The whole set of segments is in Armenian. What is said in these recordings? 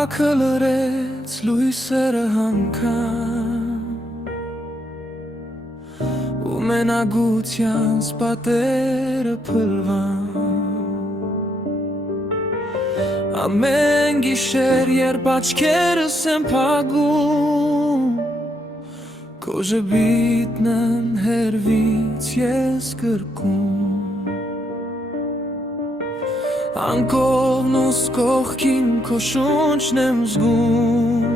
Քաղաքը լրեց լույսերը հանգամ ու մենագությանց պատերը փլվան ամեն գիշեր երբ աչքերս եմ փակում քո ժպիտն եմ հերվից ես գրկում Անկողն ու սկողքին քո շունչն եմ զգում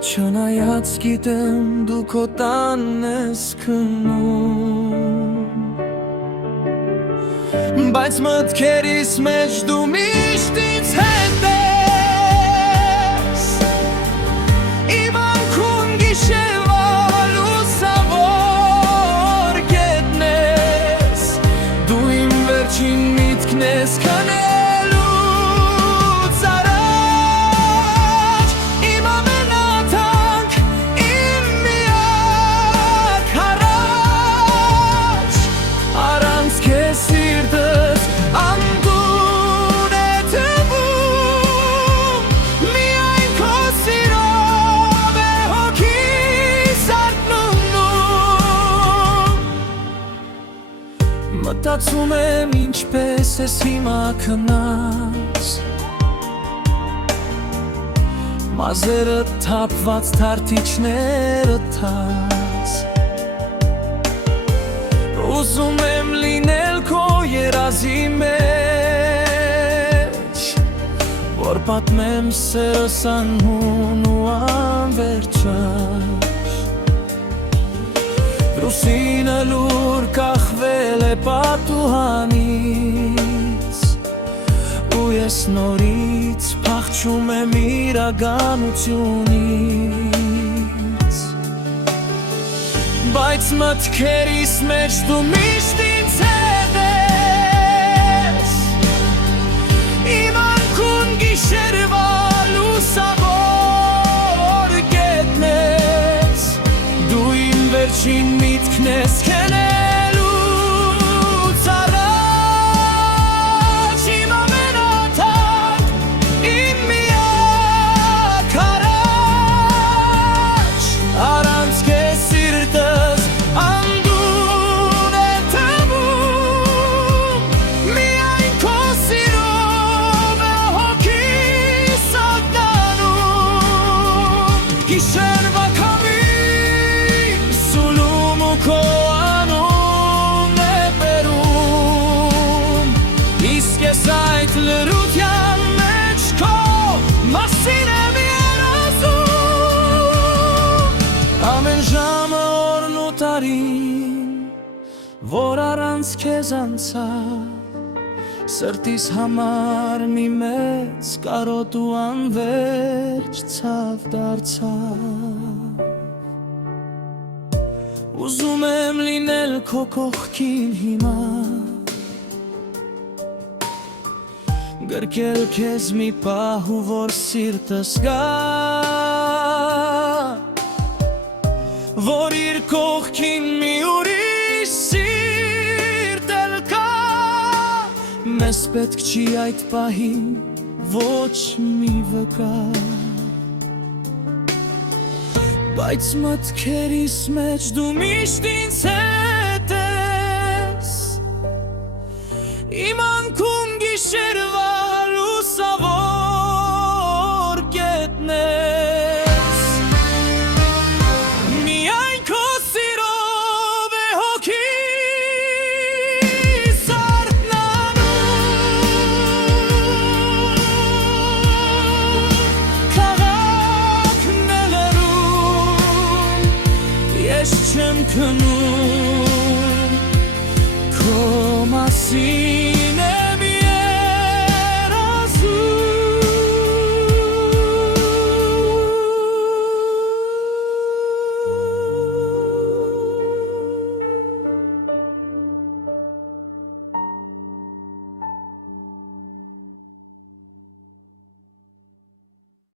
Չնայած գիտեմ դու քո տանն ես քնում Բայց մտքերիս մեջ դու միշտ ինձ հետ ես Իմ անքուն գիշերվա լուսավոր կետն ես Դու իմ վերջին միտքն ես քնելուց առաջ Իմ ամենաթանկ, իմ միակ հարաճ Առանց քեզ սիրտս անդուն է թվում Միայն քո սիրով է հոգիս արթնանում Մտածում եմ ինչպես ես հիմա քնած Մազերը թափված թարթիչները թաց Ուզում եմ լինել քո երազի մեջ Որ պատմեմ սերս անհուն ու անվերջաշ Ռուսինը լուր կախվել է պատուհանից Ու ես նորից փախչում եմ իրականությունից Բայց մտքերիս մեջ դու միշտ ինձ հետ ես Իմ անքուն գիշերվա լուսավոր կետն ես Դու իմ վերջին միտքն ես քնելուց առաջ Իմ ամենաթանկ, իմ միակ հարաճ Առանց քեզ սիրտս անդուն է թվում Միայն քո սիրով է հոգիս ակնանում Գիշերվա քամին սուլում ու քո անունն է բերում Իսկ ես այդ լրության մեջ քո մասին եմ երազում Ամեն ժամը օրն ու տարին Որ առանց քեզ անցավ Սրտիս համար մի մեծ կարոտ ու անվերջ ցավ դարձավ Ուզում եմ լինել քո կողքին հիմա Գրկել քեզ մի պահ ու որ սիրտս գա Որ իր կողքին մի ուրիշ սիրտ էլ կա Մեզ պետք չի այդ պահին ոչ մի վկա Բայց մտքերիս մեջ դու միշտ ինձ հետ ես Իմ անքուն գիշերվա լուսավոր կետն ես Միայն քո սիրով է հոգիս արթնանում Քաղաքն է լռում Ես չեմ քնում